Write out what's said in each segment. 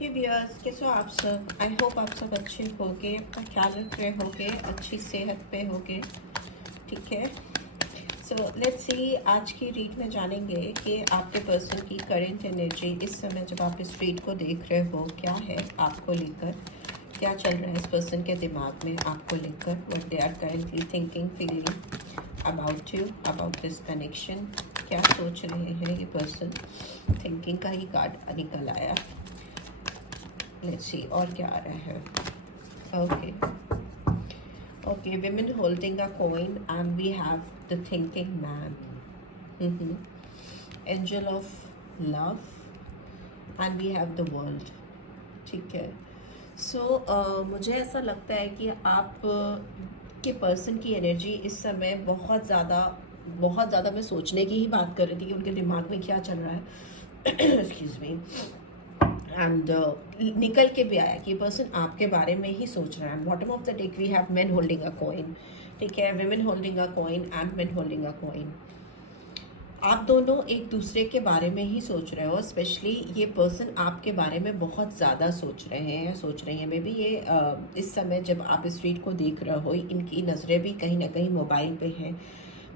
हे viewers, कैसे हो आप सब? आई होप आप सब अच्छे होगे, अपना ख्याल रख रहे होगे, अच्छी सेहत पे होगे। ठीक है, सो लेट्स सी। आज की रीड में जानेंगे कि आपके पर्सन की करेंट एनर्जी इस समय जब आप इस रीड को देख रहे हो क्या है आपको लेकर, क्या चल रहा है इस पर्सन के दिमाग में आपको लेकर, what they are currently thinking feeling about you, about this connection. क्या सोच रहे हैं ये पर्सन? थिंकिंग का ही कार्ड निकल आया। लेट्स सी और क्या आ रहा है। Okay okay, women holding a coin and we have the thinking man. Angel of love and we have the world. ठीक है, सो मुझे ऐसा लगता है कि आप के पर्सन की एनर्जी इस समय बहुत ज़्यादा मैं सोचने की ही बात कर रही थी कि उनके दिमाग में क्या चल रहा है। Excuse me. एंड निकल के भी आया कि पर्सन आपके बारे में ही सोच रहा है। Bottom of the deck we have men holding a coin. ठीक है, women holding a coin and men holding a coin. आप दोनों एक दूसरे के बारे में ही सोच रहे हो। स्पेशली ये पर्सन आपके बारे में बहुत ज़्यादा सोच रहे हैं, सोच रही हैं। मे बी ये इस समय जब आप इस रीड को देख रहे हो, इनकी नज़रें भी कहीं ना कहीं मोबाइल पे हैं।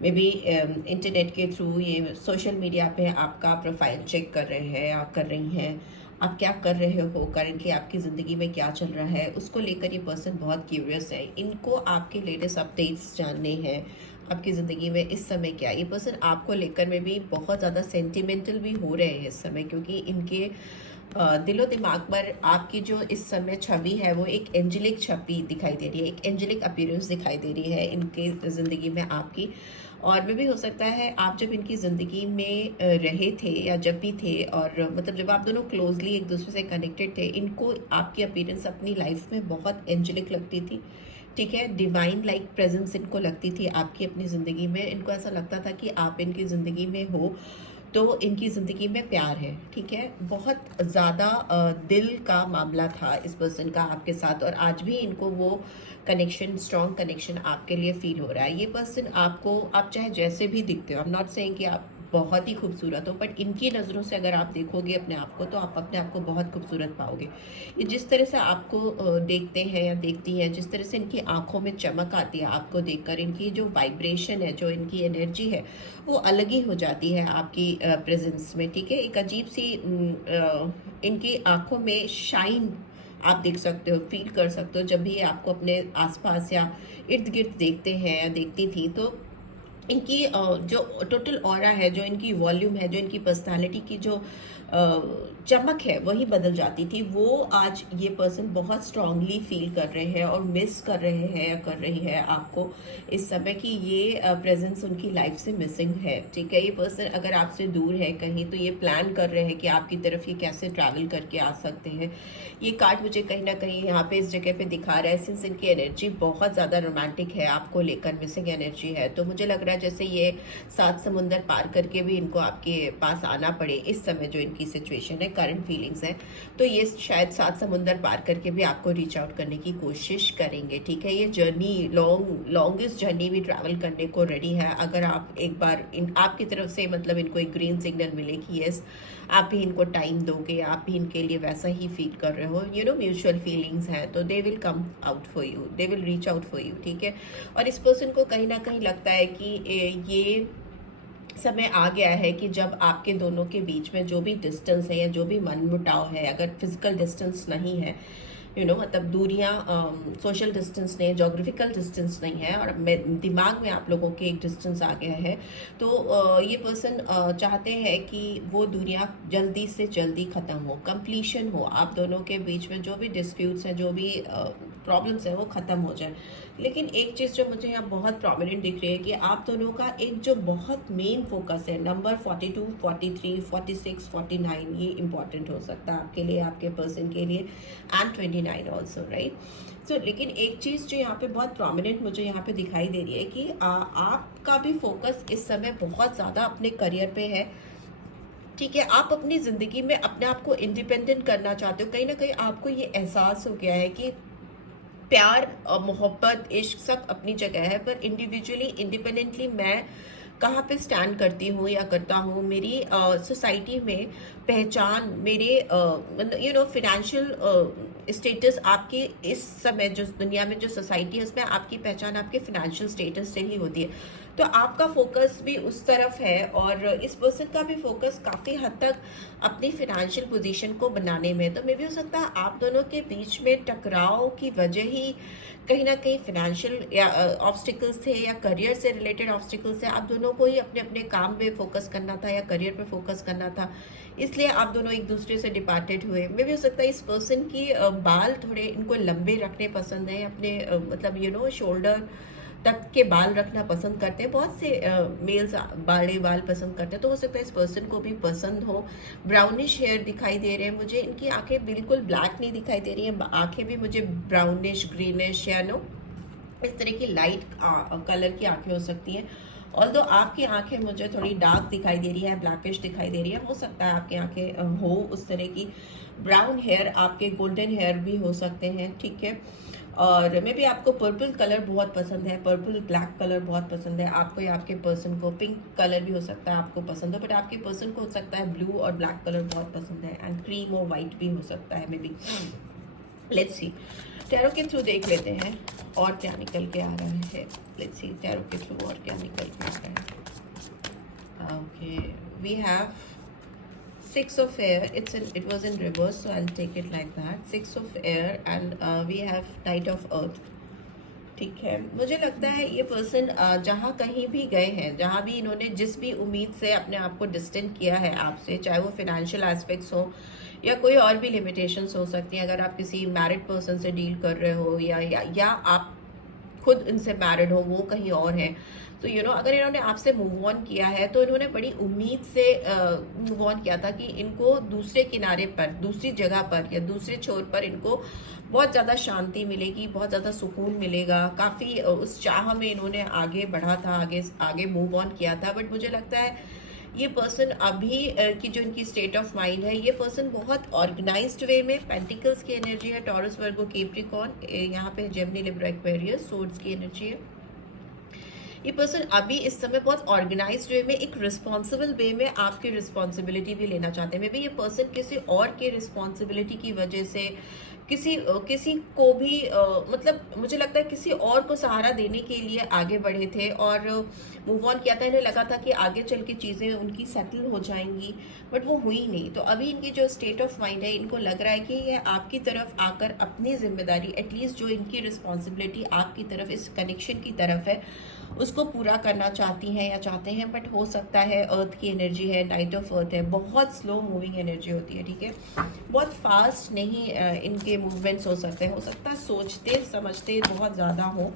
मे बी इंटरनेट के थ्रू ये सोशल मीडिया पे आपका प्रोफाइल चेक कर रहे हैं, आप कर रही हैं। आप क्या कर रहे हो करेंटली, आपकी ज़िंदगी में क्या चल रहा है, उसको लेकर ये पर्सन बहुत क्यूरियस है। इनको आपके लेटेस्ट अपडेट्स जानने हैं। आपकी ज़िंदगी में इस समय क्या, ये पर्सन आपको लेकर में भी बहुत ज़्यादा सेंटिमेंटल भी हो रहे हैं इस समय, क्योंकि इनके दिलो दिमाग पर आपकी जो इस समय छवि है वो एक एंजेलिक छवि दिखाई दे रही है, एक एंजेलिक अपीयरेंस दिखाई दे रही है इनके ज़िंदगी में आपकी। और भी हो सकता है आप जब इनकी ज़िंदगी में रहे थे या जब भी थे, और मतलब जब आप दोनों क्लोजली एक दूसरे से कनेक्टेड थे, इनको आपकी अपीयरेंस अपनी लाइफ में बहुत एंजेलिक लगती थी। ठीक है, डिवाइन लाइक प्रेजेंस इनको लगती थी आपकी अपनी ज़िंदगी में। इनको ऐसा लगता था कि आप इनकी ज़िंदगी में हो तो इनकी ज़िंदगी में प्यार है। ठीक है, बहुत ज़्यादा दिल का मामला था इस पर्सन का आपके साथ, और आज भी इनको वो कनेक्शन, स्ट्रॉन्ग कनेक्शन आपके लिए फील हो रहा है। ये पर्सन आपको, आप चाहे जैसे भी दिखते हो, आई एम नॉट सेइंग कि आप बहुत ही खूबसूरत हो, बट इनकी नज़रों से अगर आप देखोगे अपने आप को तो आप अपने आप को बहुत खूबसूरत पाओगे। ये जिस तरह से आपको देखते हैं या देखती हैं, जिस तरह से इनकी आंखों में चमक आती है आपको देखकर, इनकी जो वाइब्रेशन है, जो इनकी एनर्जी है, वो अलग ही हो जाती है आपकी प्रेजेंस में। ठीक है, एक अजीब सी इनकी आंखों में शाइन आप देख सकते हो, फील कर सकते हो। जब भी आपको अपने आसपास या इर्द गिर्द देखते हैं या देखती थी, तो इनकी जो टोटल ऑरा है, जो इनकी वॉल्यूम है, जो इनकी पर्सनालिटी की जो चमक है, वही बदल जाती थी। वो आज ये पर्सन बहुत स्ट्रांगली फील कर रहे हैं और मिस कर रहे हैं या कर रही है आपको इस समय, कि ये प्रेजेंस उनकी लाइफ से मिसिंग है। ठीक है, ये पर्सन अगर आपसे दूर है कहीं, तो ये प्लान कर रहे हैं कि आपकी तरफ ये कैसे ट्रैवल करके आ सकते हैं। ये कार्ड मुझे कहीं ना कहीं यहाँ पे इस जगह पे दिखा रहा है, सिंस इनकी एनर्जी बहुत ज़्यादा रोमांटिक है, आपको लेकर मिसिंग एनर्जी है, तो मुझे लग रहा है जैसे ये 7 समुंदर पार करके भी इनको आपके पास आना पड़े इस समय। जो इनकी सिचुएशन है, करंट फीलिंग्स है, तो ये शायद 7 समुंदर पार करके भी आपको रीच आउट करने की कोशिश करेंगे। ठीक है, ये जर्नी लॉन्गेस्ट जर्नी भी ट्रैवल करने को रेडी है। अगर आप एक बार आपकी तरफ से मतलब इनको एक ग्रीन सिग्नल मिले कि यस, आप भी इनको टाइम दोगे, आप भी इनके लिए वैसा ही फील कर रहे हो, म्यूचुअल फीलिंग्स हैं, तो they will come out for you, they will reach out for you. ठीक है, और इस पर्सन को कहीं ना कहीं लगता है कि ये समय आ गया है कि जब आपके दोनों के बीच में जो भी डिस्टेंस है या जो भी मनमुटाव है, अगर फिजिकल डिस्टेंस नहीं है, मतलब दूरियां, सोशल डिस्टेंस नहीं, जोग्राफिकल डिस्टेंस नहीं है, और दिमाग में आप लोगों के एक डिस्टेंस आ गया है, तो ये पर्सन चाहते हैं कि वो दूरियां जल्दी से जल्दी ख़त्म हो, कंप्लीशन हो, आप दोनों के बीच में जो भी डिस्प्यूट्स हैं, जो भी प्रॉब्लम्स हैं, वो ख़त्म हो जाए। लेकिन एक चीज़ जो मुझे यहाँ बहुत प्रोमिनेंट दिख रही है कि आप दोनों का एक जो बहुत मेन फोकस है, नंबर 42, 43, 46, 49, ये इंपॉर्टेंट हो सकता है आपके लिए, आपके पर्सन के लिए, एंड 29 ऑल्सो, राइट। सो लेकिन एक चीज़ जो यहाँ पे बहुत प्रोमिनेंट मुझे यहाँ पे दिखाई दे रही है कि आपका भी फोकस इस समय बहुत ज़्यादा अपने करियर पे है। ठीक है, आप अपनी ज़िंदगी में अपने आप को इंडिपेंडेंट करना चाहते हो। कहीं ना कहीं आपको ये एहसास हो गया है कि प्यार और मोहब्बत, इश्क सब अपनी जगह है, पर इंडिविजुअली, इंडिपेंडेंटली मैं कहाँ पे स्टैंड करती हूँ या करता हूँ, मेरी सोसाइटी में पहचान, मेरे फाइनेंशियल स्टेटस, आपकी इस समय जो दुनिया में जो सोसाइटी है उसमें आपकी पहचान आपके फाइनेंशियल स्टेटस से ही होती है। तो आपका फोकस भी उस तरफ है और इस पर्सन का भी फोकस काफ़ी हद तक अपनी फाइनेंशियल पोजीशन को बनाने में। तो मे भी हो सकता है आप दोनों के बीच में टकराव की वजह ही कहीं ना कहीं फाइनेंशियल या ऑब्स्टिकल्स थे या करियर से रिलेटेड ऑब्स्टिकल्स थे। आप दोनों को ही अपने अपने काम पे फोकस करना था या करियर पे फोकस करना था, इसलिए आप दोनों एक दूसरे से डिपार्टेड हुए। मे भी हो सकता है इस पर्सन की बाल थोड़े इनको लंबे रखने पसंद है, अपने मतलब शोल्डर तक के बाल रखना पसंद करते हैं। बहुत से मेल्स बड़े बाल पसंद करते हैं, तो हो सकता है इस पर्सन को भी पसंद हो। ब्राउनिश हेयर दिखाई दे रहे हैं मुझे, इनकी आंखें बिल्कुल ब्लैक नहीं दिखाई दे रही हैं, आंखें भी मुझे ब्राउनिश ग्रीनिश या इस तरह की लाइट कलर की आंखें हो सकती हैं। ऑल्दो आपकी आंखें मुझे थोड़ी डार्क दिखाई दे रही है, ब्लैकिश दिखाई दे रही है, हो सकता है आपकी आंखें हो उस तरह की। ब्राउन हेयर, आपके गोल्डन हेयर भी हो सकते हैं, ठीक है। और मे भी आपको पर्पल कलर बहुत पसंद है, पर्पल ब्लैक कलर बहुत पसंद है आपको, या आपके पर्सन को पिंक कलर भी हो सकता है आपको पसंद हो, बट आपके पर्सन को हो सकता है ब्लू और ब्लैक कलर बहुत पसंद है, एंड क्रीम और वाइट भी हो सकता है may be. Let's see, tarot के थ्रू देख लेते हैं और क्या निकल के आ रहा है। लेट्स सी टैरो के थ्रू और क्या निकल के आ रहा है। Okay, we have Six of air. It was in reverse, so I'll take it like that. Six of air and we have Knight of Earth. ठीक है, मुझे लगता है ये पर्सन जहाँ कहीं भी गए हैं, जहाँ भी इन्होंने जिस भी उम्मीद से अपने आप को डिस्टेंट किया है आपसे, चाहे वो फाइनेंशियल एस्पेक्ट्स हो या कोई और भी लिमिटेशंस हो सकती हैं। अगर आप किसी मैरिड पर्सन से डील कर रहे हो या आप खुद इनसे मैरिड हो, वो कहीं और है, तो अगर इन्होंने आपसे मूव ऑन किया है तो इन्होंने बड़ी उम्मीद से मूव ऑन किया था कि इनको दूसरे किनारे पर, दूसरी जगह पर या दूसरे छोर पर इनको बहुत ज़्यादा शांति मिलेगी, बहुत ज़्यादा सुकून मिलेगा। काफ़ी उस चाह में इन्होंने आगे बढ़ा था, आगे आगे मूव ऑन किया था। बट मुझे लगता है ये पर्सन अभी की जो इनकी स्टेट ऑफ माइंड है, ये पर्सन बहुत ऑर्गेनाइज्ड वे में, पेंटिकल्स की एनर्जी है, टॉरस वर्गो कैप्रिकॉर्न, यहाँ पे जेमिनी लिब्रा एक्वेरियस, सोर्ड्स की एनर्जी है। ये पर्सन अभी इस समय बहुत ऑर्गेनाइज्ड वे में, एक रिस्पॉन्सिबल वे में आपकी रिस्पॉन्सिबिलिटी भी लेना चाहते हैं। मे बी ये पर्सन किसी और के रिस्पॉन्सिबिलिटी की वजह से किसी को भी मतलब मुझे लगता है किसी और को सहारा देने के लिए आगे बढ़े थे और मूव ऑन किया था। इन्हें लगा था कि आगे चल के चीज़ें उनकी सेटल हो जाएंगी, बट वो हुई नहीं। तो अभी इनकी जो स्टेट ऑफ माइंड है, इनको लग रहा है कि ये आपकी तरफ आकर अपनी जिम्मेदारी, एटलीस्ट जो इनकी रिस्पॉन्सिबिलिटी आपकी तरफ, इस कनेक्शन की तरफ है, उसको पूरा करना चाहती हैं या चाहते हैं। बट हो सकता है अर्थ की एनर्जी है, नाइट ऑफ अर्थ है, बहुत स्लो मूविंग एनर्जी होती है, ठीक है, बहुत फास्ट नहीं इनके मूवमेंट्स हो सकते हैं। हो सकता है सोचते समझते बहुत ज़्यादा हो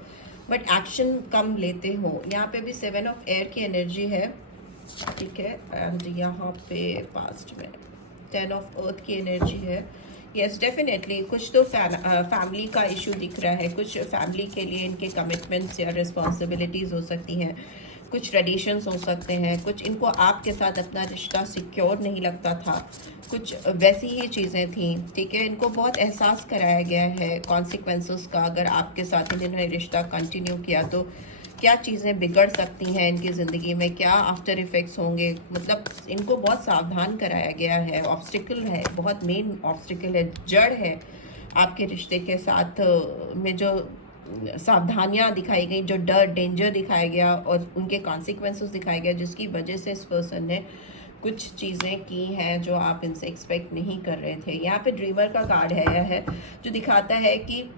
बट एक्शन कम लेते हो। यहाँ पे भी 7 ऑफ एयर की एनर्जी है, ठीक है, एंड यहाँ पे पास्ट में 10 ऑफ अर्थ की एनर्जी है। यस डेफिनेटली कुछ तो फैमिली का इशू दिख रहा है, कुछ फैमिली के लिए इनके कमिटमेंट्स या रिस्पॉन्सिबिलिटीज़ हो सकती हैं, कुछ ट्रेडिशंस हो सकते हैं, कुछ इनको आपके साथ अपना रिश्ता सिक्योर नहीं लगता था, कुछ वैसी ही चीज़ें थी, ठीक है। इनको बहुत एहसास कराया गया है कॉन्सिक्वेंसेस का, अगर आपके साथ इन्होंने रिश्ता कंटिन्यू किया तो क्या चीज़ें बिगड़ सकती हैं इनकी ज़िंदगी में, क्या आफ्टर इफ़ेक्ट्स होंगे। मतलब इनको बहुत सावधान कराया गया है। ऑब्स्टिकल है, बहुत मेन ऑब्स्टिकल है, जड़ है आपके रिश्ते के साथ में, जो सावधानियां दिखाई गई, जो डर डेंजर दिखाया गया और उनके कॉन्सिक्वेंसेस दिखाए गए, जिसकी वजह से इस पर्सन ने कुछ चीज़ें की हैं जो आप इनसे एक्सपेक्ट नहीं कर रहे थे। यहाँ पे ड्रीमर का कार्ड है जो दिखाता है कि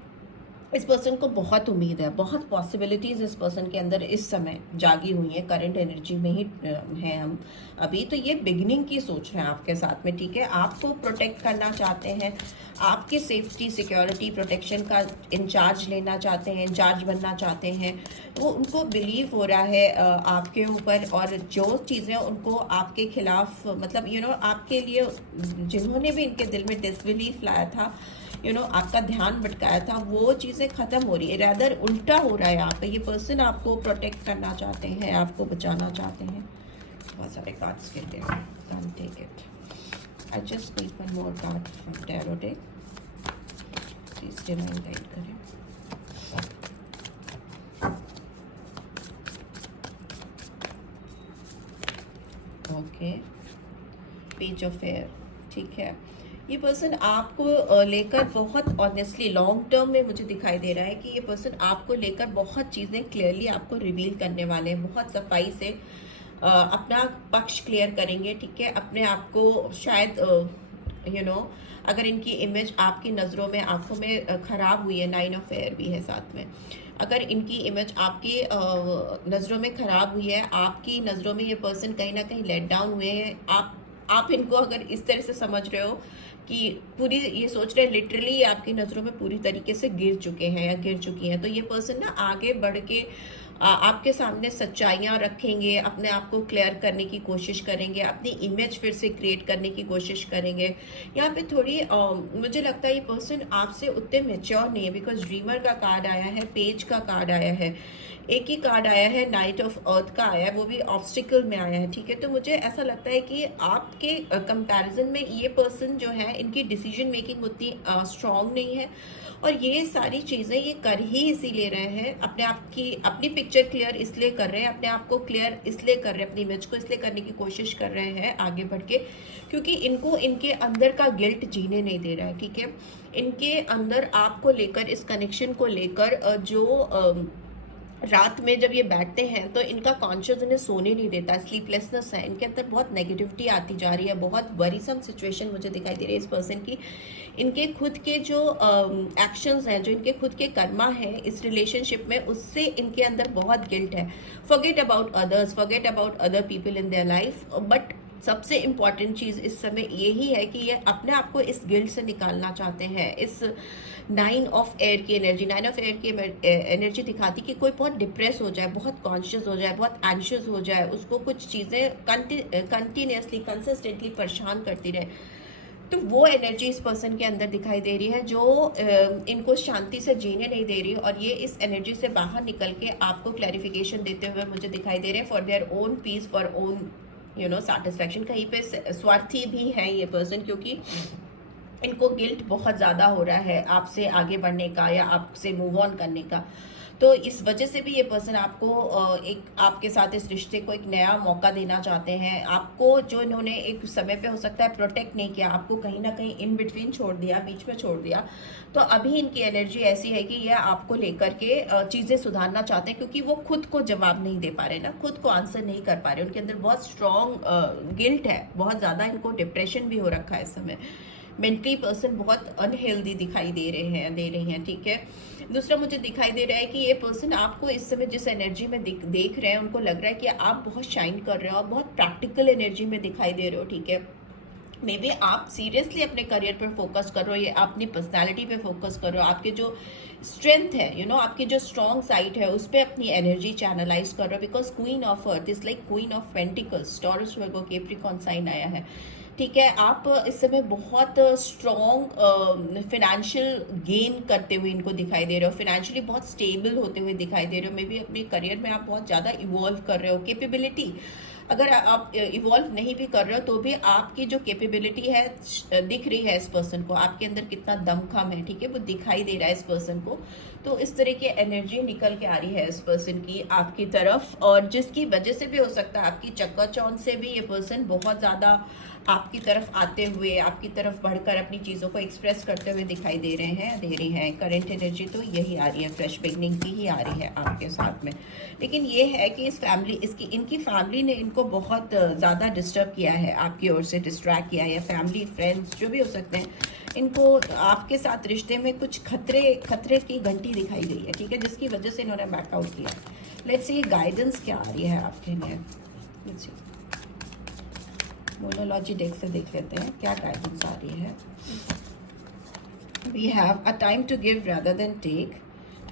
इस पर्सन को बहुत उम्मीद है, बहुत पॉसिबिलिटीज़ इस पर्सन के अंदर इस समय जागी हुई हैं, करंट एनर्जी में ही हैं हम अभी। तो ये बिगिनिंग की सोच रहे हैं आपके साथ में, ठीक है, आपको प्रोटेक्ट करना चाहते हैं, आपकी सेफ्टी सिक्योरिटी प्रोटेक्शन का इंचार्ज लेना चाहते हैं, इंचार्ज बनना चाहते हैं। वो उनको बिलीव हो रहा है आपके ऊपर, और जो चीज़ें उनको आपके खिलाफ मतलब आपके लिए जिन्होंने भी इनके दिल में डिसबिलीफ लाया था, आपका ध्यान भटकाया था, वो चीज़ें ख़त्म हो रही है, रैदर उल्टा हो रहा है यहाँ पे। ये पर्सन आपको प्रोटेक्ट करना चाहते हैं, आपको बचाना चाहते हैं। बहुत सारे कार्ड्स गिर गए, can't take it. I just need one more card from tarot deck, please divine guide करें। ओके, पेज ऑफ एयर, ठीक है। ये पर्सन आपको लेकर बहुत ऑनेस्टली लॉन्ग टर्म में मुझे दिखाई दे रहा है कि ये पर्सन आपको लेकर बहुत चीज़ें क्लियरली आपको रिवील करने वाले हैं, बहुत सफाई से अपना पक्ष क्लियर करेंगे, ठीक है। अपने आप को शायद अगर इनकी इमेज आपकी नज़रों में आंखों में ख़राब हुई है, 9 ऑफ एयर भी है साथ में, अगर इनकी इमेज आपकी नज़रों में ख़राब हुई है, आपकी नज़रों में ये पर्सन कहीं ना कहीं लेट डाउन हुए हैं, आप इनको अगर इस तरह से समझ रहे हो कि पूरी ये सोच रहे हैं लिटरली आपकी नज़रों में पूरी तरीके से गिर चुके हैं या गिर चुकी हैं, तो ये पर्सन ना आगे बढ़ के आपके सामने सच्चाइयाँ रखेंगे, अपने आप को क्लियर करने की कोशिश करेंगे, अपनी इमेज फिर से क्रिएट करने की कोशिश करेंगे। यहाँ पे थोड़ी मुझे लगता है ये पर्सन आपसे उतने मैच्योर नहीं है, बिकॉज ड्रीमर का कार्ड आया है, पेज का कार्ड आया है, एक ही कार्ड आया है, नाइट ऑफ अर्थ का आया है, वो भी ऑब्स्टिकल में आया है, ठीक है। तो मुझे ऐसा लगता है कि आपके कंपैरिजन में ये पर्सन जो है इनकी डिसीजन मेकिंग उतनी स्ट्रांग नहीं है, और ये सारी चीज़ें ये कर ही इसीलिए रहे हैं, अपने आप की अपनी पिक्चर क्लियर इसलिए कर रहे हैं, अपने आप को क्लियर इसलिए कर रहे हैं, अपनी इमेज को इसलिए करने की कोशिश कर रहे हैं आगे बढ़ के, क्योंकि इनको इनके अंदर का गिल्ट जीने नहीं दे रहा है, ठीक है। इनके अंदर आपको लेकर, इस कनेक्शन को लेकर जो रात में जब ये बैठते हैं तो इनका कॉन्शियस इन्हें सोने नहीं देता, स्लीपलेसनेस है इनके अंदर, बहुत नेगेटिविटी आती जा रही है, बहुत वरीसम सिचुएशन मुझे दिखाई दे रही है इस पर्सन की। इनके खुद के जो एक्शंस हैं, जो इनके खुद के कर्मा हैं इस रिलेशनशिप में, उससे इनके अंदर बहुत गिल्ट है। Forget about others, forget about other people in their life, but सबसे इम्पॉर्टेंट चीज़ इस समय यही है कि ये अपने आप को इस गिल्ट से निकालना चाहते हैं। इस 9 ऑफ एयर की एनर्जी, 9 ऑफ एयर की एनर्जी दिखाती कि कोई बहुत डिप्रेस हो जाए, बहुत कॉन्शियस हो जाए, बहुत एंशियस हो जाए, उसको कुछ चीज़ें कंटिन्यूसली कंसिस्टेंटली परेशान करती रहे, तो वो एनर्जी इस पर्सन के अंदर दिखाई दे रही है जो इनको शांति से जीने नहीं दे रही, और ये इस एनर्जी से बाहर निकल के आपको क्लैरिफिकेशन देते हुए मुझे दिखाई दे रहे हैं for their own peace, for own satisfaction. कहीं पे स्वार्थी भी है ये पर्सन, क्योंकि इनको गिल्ट बहुत ज़्यादा हो रहा है आपसे आगे बढ़ने का या आपसे मूव ऑन करने का, तो इस वजह से भी ये पर्सन आपको एक आपके साथ इस रिश्ते को एक नया मौका देना चाहते हैं। आपको जो इन्होंने एक समय पे हो सकता है प्रोटेक्ट नहीं किया, आपको कहीं ना कहीं इन बिटवीन छोड़ दिया, बीच में छोड़ दिया, तो अभी इनकी एनर्जी ऐसी है कि ये आपको लेकर के चीज़ें सुधारना चाहते हैं, क्योंकि वो खुद को जवाब नहीं दे पा रहे ना, खुद को आंसर नहीं कर पा रहे, उनके अंदर बहुत स्ट्रॉन्ग गिल्ट है, बहुत ज़्यादा इनको डिप्रेशन भी हो रखा है इस समय, मेंटली पर्सन बहुत अनहेल्दी दिखाई दे रही हैं, ठीक है। दूसरा मुझे दिखाई दे रहा है कि ये पर्सन आपको इस समय जिस एनर्जी में देख रहे हैं, उनको लग रहा है कि आप बहुत शाइन कर रहे हो, आप बहुत प्रैक्टिकल एनर्जी में दिखाई दे रहे हो, ठीक है। मे बी आप सीरियसली अपने करियर पर फोकस कर रहे हो, या अपनी पर्सनालिटी पे फोकस कर रहे हो, आपके जो स्ट्रेंथ है आपकी जो स्ट्रॉन्ग साइड है उस पर अपनी एनर्जी चैनलाइज कर रहे हो, because queen of earth is like queen of pentacles, Taurus Virgo Capricorn sign आया है, ठीक है। आप इस समय बहुत स्ट्रॉन्ग फिनेंशियल गेन करते हुए इनको दिखाई दे रहे हो, फिनेंशियली बहुत स्टेबल होते हुए दिखाई दे रहे हो, मे बी अपने करियर में आप बहुत ज़्यादा इवॉल्व कर रहे हो। कैपेबिलिटी, अगर आप इवॉल्व नहीं भी कर रहे हो तो भी आपकी जो कैपेबिलिटी है दिख रही है इस पर्सन को, आपके अंदर कितना दमखम है, ठीक है, वो दिखाई दे रहा है इस पर्सन को। तो इस तरह की एनर्जी निकल के आ रही है इस पर्सन की आपकी तरफ, और जिसकी वजह से भी हो सकता है आपकी चक्काचौंध से भी ये पर्सन बहुत ज़्यादा आपकी तरफ आते हुए, आपकी तरफ बढ़कर अपनी चीज़ों को एक्सप्रेस करते हुए दिखाई दे रही हैं। करंट एनर्जी तो यही आ रही है, फ्रेश बिगनिंग की ही आ रही है आपके साथ में। लेकिन ये है कि इनकी फैमिली ने इनको बहुत ज़्यादा डिस्टर्ब किया है, आपकी ओर से डिस्ट्रैक्ट किया है, या फैमिली फ्रेंड्स जो भी हो सकते हैं, इनको आपके साथ रिश्ते में कुछ खतरे की घंटी दिखाई गई है, ठीक है, जिसकी वजह से इन्होंने बैकआउट किया। लेट्स सी गाइडेंस क्या आ रही है आपके लिए, लेट्स सी मोनोलॉजी डेक से देख लेते हैं क्या गाइडेंस आ रही है। We have a time to give rather than take,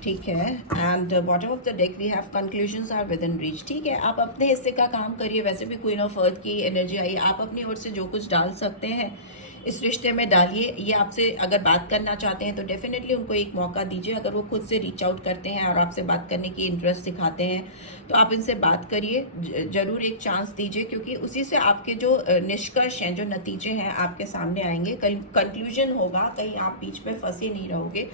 ठीक है, and bottom of the deck we have conclusions are within reach, ठीक है। आप अपने हिस्से का काम करिए, वैसे भी क्वीन ऑफ अर्थ की एनर्जी आई, आप अपनी ओर से जो कुछ डाल सकते हैं इस रिश्ते में डालिए। ये आपसे अगर बात करना चाहते हैं तो डेफिनेटली उनको एक मौका दीजिए, अगर वो खुद से रीच आउट करते हैं और आपसे बात करने की इंटरेस्ट दिखाते हैं तो आप इनसे बात करिए, ज़रूर एक चांस दीजिए, क्योंकि उसी से आपके जो निष्कर्ष हैं, जो नतीजे हैं आपके सामने आएंगे, कंक्लूजन होगा, कहीं आप बीच में फंसे नहीं रहोगे,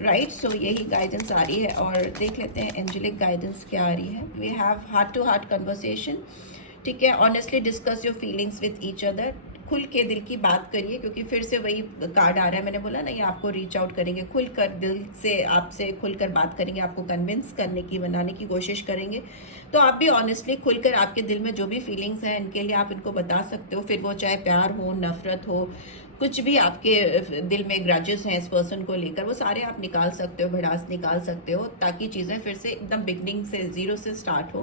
राइट। सो यही गाइडेंस आ रही है, और देख लेते हैं एंजेलिक गाइडेंस क्या आ रही है। We have heart to heart conversation, ठीक है। Honestly discuss your feelings with each other, खुल के दिल की बात करिए, क्योंकि फिर से वही कार्ड आ रहा है, मैंने बोला ना ये आपको रीच आउट करेंगे, खुलकर दिल से आपसे खुलकर बात करेंगे, आपको कन्विंस करने की, मनाने की कोशिश करेंगे। तो आप भी ऑनेस्टली खुलकर आपके दिल में जो भी फीलिंग्स हैं इनके लिए आप इनको बता सकते हो, फिर वो चाहे प्यार हो, नफरत हो, कुछ भी आपके दिल में ग्रजेस हैं इस पर्सन को लेकर, वो सारे आप निकाल सकते हो, भड़ास निकाल सकते हो, ताकि चीज़ें फिर से एकदम बिगनिंग से, जीरो से स्टार्ट हो।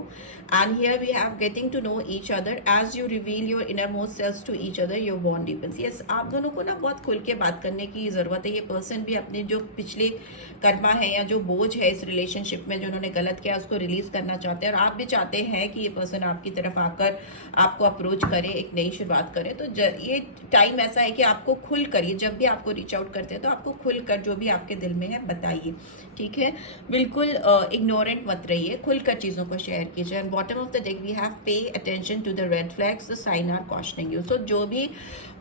And here we have getting to know each other as you reveal your inner most selves to each other, your bond deepens. Yes, आप दोनों को ना बहुत खुल के बात करने की ज़रूरत है। ये पर्सन भी अपने जो पिछले कर्मा है या जो बोझ है इस रिलेशनशिप में जो उन्होंने गलत किया उसको रिलीज करना चाहते हैं, और आप भी चाहते हैं कि ये पर्सन आपकी तरफ आकर आपको अप्रोच करे, एक नई शुरुआत करे। तो ये टाइम ऐसा है कि आपको खुल कर, ये जब भी आपको रीच आउट करते हैं तो आपको खुल कर जो भी आपके दिल में है बताइए, ठीक है। बिल्कुल इग्नोरेंट मत रहिए, खुलकर चीज़ों को शेयर कीजिए। Bottom of the deck we have pay attention to the red flags, the sign are cautioning you. So जो भी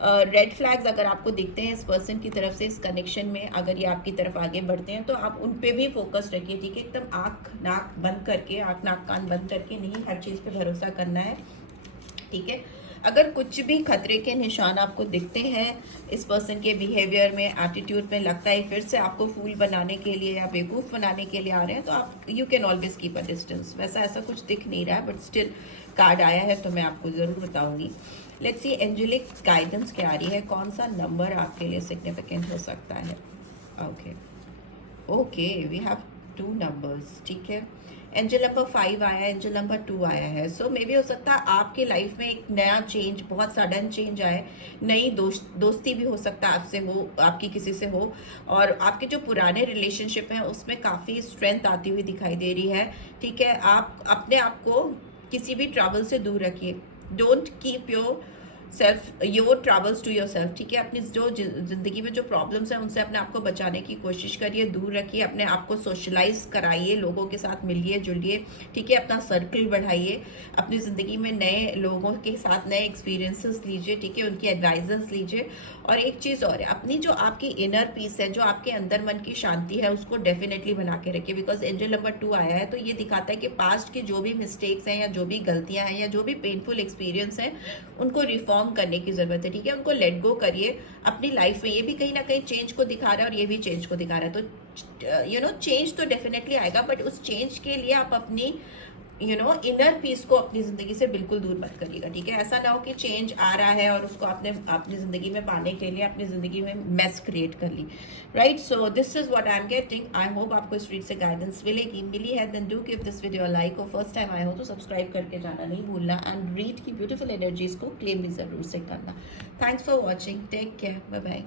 रेड फ्लैग्स अगर आपको दिखते हैं इस पर्सन की तरफ से, इस कनेक्शन में अगर ये आपकी तरफ आगे बढ़ते हैं तो आप उन पे भी फोकस रखिए, ठीक है। एकदम आँख नाक बंद करके, आँख नाक कान बंद करके नहीं हर चीज़ पे भरोसा करना है, ठीक है। अगर कुछ भी खतरे के निशान आपको दिखते हैं इस पर्सन के बिहेवियर में, एटीट्यूड में, लगता है फिर से आपको फूल बनाने के लिए या बेवकूफ़ बनाने के लिए आ रहे हैं, तो आप you can always keep a distance. वैसा ऐसा कुछ दिख नहीं रहा है, बट स्टिल कार्ड आया है तो मैं आपको ज़रूर बताऊंगी। लेट्स सी एंजेलिक गाइडेंस क्या आ रही है, कौन सा नंबर आपके लिए सिग्निफिकेंट हो सकता है। ओके वी हैव 2 नंबर्स, ठीक है। एंजल नंबर 5 आया है, एंजल नंबर 2 आया है। सो मे बी हो सकता है आपकी लाइफ में एक नया चेंज, बहुत सडन चेंज आए, नई दोस्ती भी हो सकता है आपसे हो, आपकी किसी से हो, और आपके जो पुराने रिलेशनशिप हैं उसमें काफ़ी स्ट्रेंथ आती हुई दिखाई दे रही है, ठीक है। आप अपने आप को किसी भी ट्रबल से दूर रखिए, don't keep yourself your troubles to yourself, ठीक है। अपनी जो जिंदगी में जो प्रॉब्लम्स हैं उनसे अपने आप को बचाने की कोशिश करिए, दूर रखिए, अपने आप को सोशलाइज कराइए, लोगों के साथ मिलिए जुलिए, ठीक है। अपना सर्कल बढ़ाइए, अपनी ज़िंदगी में नए लोगों के साथ नए एक्सपीरियंसेस लीजिए, ठीक है, उनकी एडवाइजेस लीजिए। और एक चीज़ और है, अपनी जो आपकी इनर पीस है, जो आपके अंदर मन की शांति है, उसको डेफिनेटली बना के रखिए। बिकॉज एंजल नंबर 2 आया है तो ये दिखाता है कि पास्ट की जो भी मिस्टेक्स हैं या जो भी गलतियां हैं या जो भी पेनफुल एक्सपीरियंस हैं उनको रिफॉर्म करने की ज़रूरत है, ठीक है। उनको लेट गो करिए अपनी लाइफ में। ये भी कहीं ना कहीं चेंज को दिखा रहा है और ये भी चेंज को दिखा रहा है। तो यू नो चेंज तो डेफिनेटली आएगा, बट उस चेंज के लिए आप अपनी इनर पीस को अपनी जिंदगी से बिल्कुल दूर मत करिएगा, ठीक है। ऐसा ना हो कि चेंज आ रहा है और उसको आपने अपनी जिंदगी में पाने के लिए अपनी जिंदगी में मेस क्रिएट कर ली, right. So this is what I am getting. I hope आपको इस रीड से गाइडेंस मिली है। Then do give this video like, और फर्स्ट टाइम आए हो तो सब्सक्राइब करके जाना नहीं भूलना, एंड रीड की ब्यूटीफुल एनर्जीज को क्लेम भी जरूर से करना। Thanks for watching, take care, bye bye.